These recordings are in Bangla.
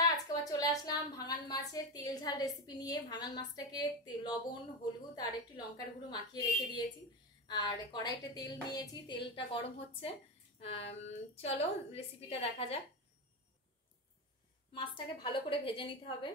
বন্ধুরা, আজকে আবার চলে আসলাম ভাঙান মাছের তেল ঝাল রেসিপি নিয়ে। ভাঙান মাছটাকে লবণ, হলুদ আর একটু লঙ্কার গুঁড়ো মাখিয়ে রেখে দিয়েছি। আর কড়াইতে তেল নিয়েছি, তেলটা গরম হচ্ছে। চলো রেসিপিটা দেখা যাক। মাছটাকে ভালো করে ভেজে নিতে হবে।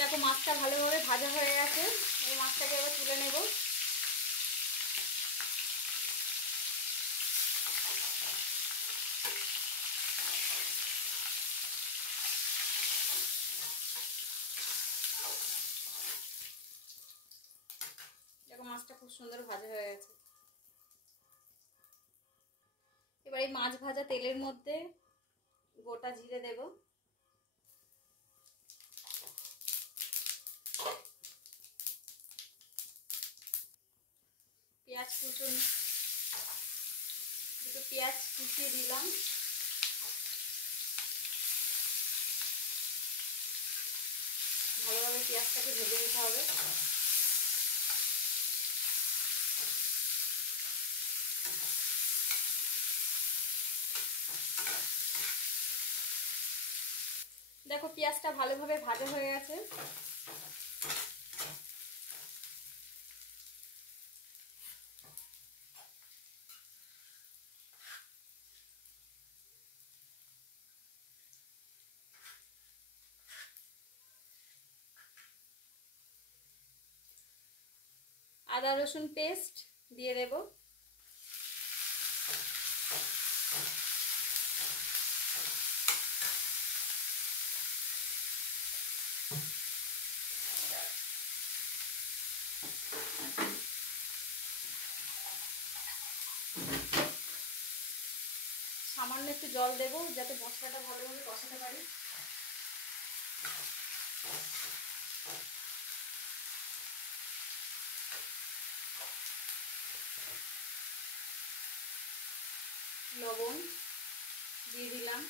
দেখো মাছটা ভালোভাবে ভাজা হয়ে গেছে। এই মাছটাকে এবার তুলে নেব। দেখো মাছটা খুব সুন্দর ভাজা হয়ে গেছে। এবার এই মাছ ভাজা তেলের মধ্যে গোটা জিরে দেব, পেঁয়াজ কুচুন, দুটো পেঁয়াজ কুচিয়ে দিলাম। ভালোভাবে পেঁয়াজটাকে ভেজে নিতে হবে। দেখো পেঁয়াজটা ভালোভাবে ভাজা হয়ে গেছে। আদা রসুন পেস্ট দিয়ে দেব। সামান্য একটু জল দেব যাতে মশলাটা ভালোভাবে কষাতে পারি। লবণ দিয়ে দিলাম,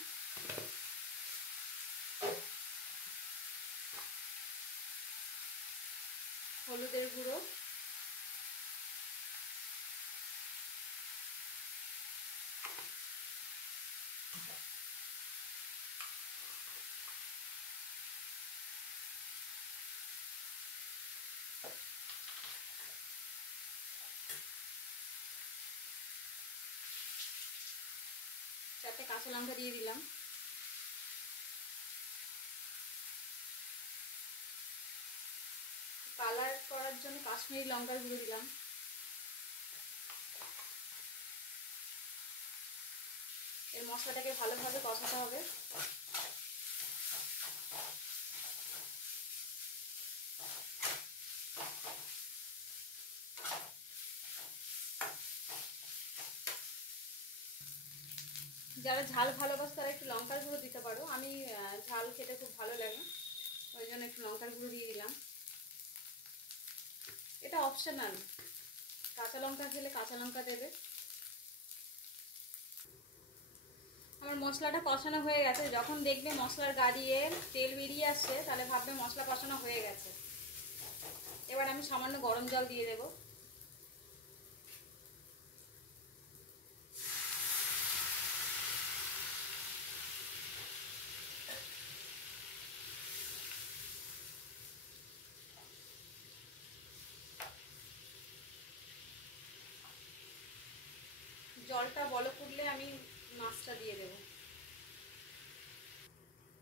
হলুদের গুঁড়ো, চারটে কাঁচা লঙ্কা দিয়ে দিলাম। কালার করার জন্য কাশ্মীরি লঙ্কার গুঁড়ো দিলাম। এর মশলাটাকে ভালোভাবে কষাতে হবে। যারা ঝাল ভালোবাসে তারা একটু লঙ্কার গুঁড়ো দিতে পারো। আমি ঝাল খেতে খুব ভালো লাগে, ওই জন্য একটু লঙ্কার গুঁড়ো দিয়ে দিলাম। এটা অপশনাল, কাঁচা লঙ্কা খেলে কাঁচা লঙ্কা দেবে। আমার মশলাটা কষানো হয়ে গেছে। যখন দেখবে মশলার গা দিয়ে তেল বেরিয়ে আসছে তাহলে ভাববে মশলা কষানো হয়ে গেছে। এবার আমি সামান্য গরম জল দিয়ে দেব। জলটা বলক উঠলে আমি মাছটা দিয়ে দেব।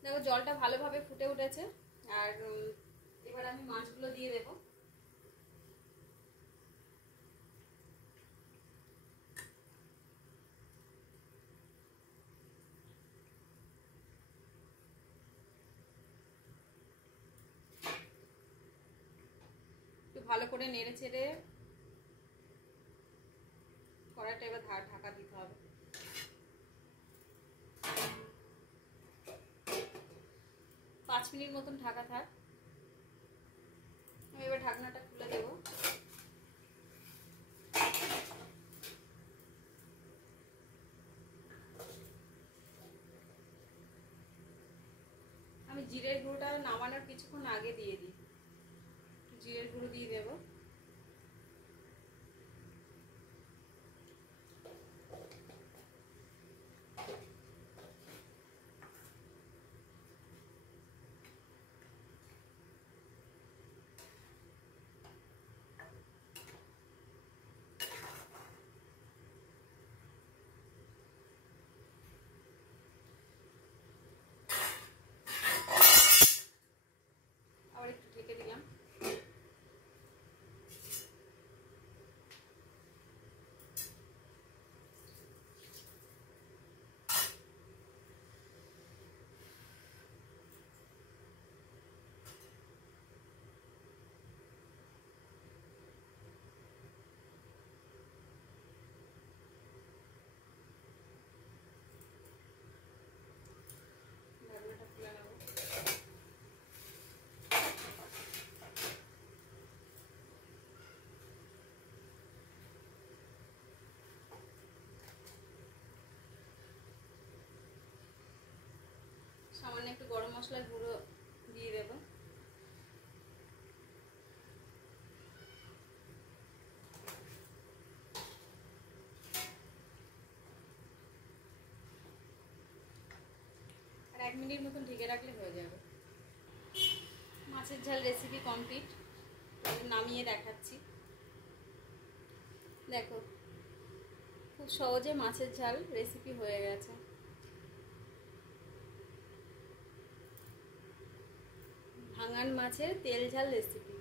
দেখো জলটা ভালোভাবে ফুটে উঠেছে। আর এবার আমি মাছগুলো দিয়ে দেব। একটু ভালো করে নেড়ে চেড়ে কড়াইটা এবার ঢাকা দিতে হবে। 5 মিনিট মতন ঢাকা থাক। জিরের গুঁড়োটা নামানোর কিছুক্ষণ আগে দিয়ে দিই। জিরের গুঁড়ো দিয়ে দেবো। আবার একটু ঢেকে দিলাম। ঢাকনাটা খুলে নেবো। সামান্য একটু গরম মশলার গুঁড়ো দিয়ে দেব। আর 1 মিনিট মতন ঢেকে রাখলে হয়ে যাবে। মাছের ঝাল রেসিপি কমপ্লিট। নামিয়ে দেখাচ্ছি। দেখো, খুব সহজে মাছের ঝাল রেসিপি হয়ে গেছে। ভাঙান মাছের তেল ঝাল রেসিপি।